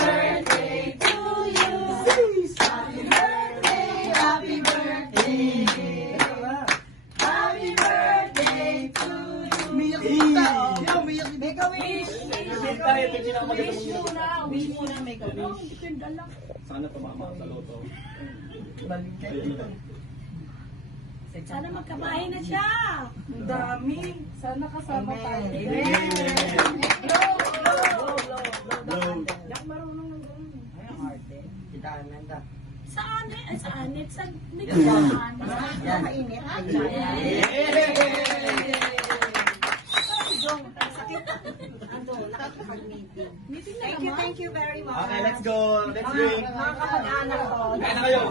birthday to you. Happy birthday, happy birthday. Happy birthday to you. Umiyak kita. Umiyak kita. Make a wish. Wish muna, make a wish. Sana tumama sa loto. Sana magkabahay na siya. Ang dami. Sana kasama tayo. Sa anit, sa anit, sa nagkabahan. Mainit. Thank you very much. Okay, let's go. Let's drink. Mga kapag-anak ko. Kaya na kayo.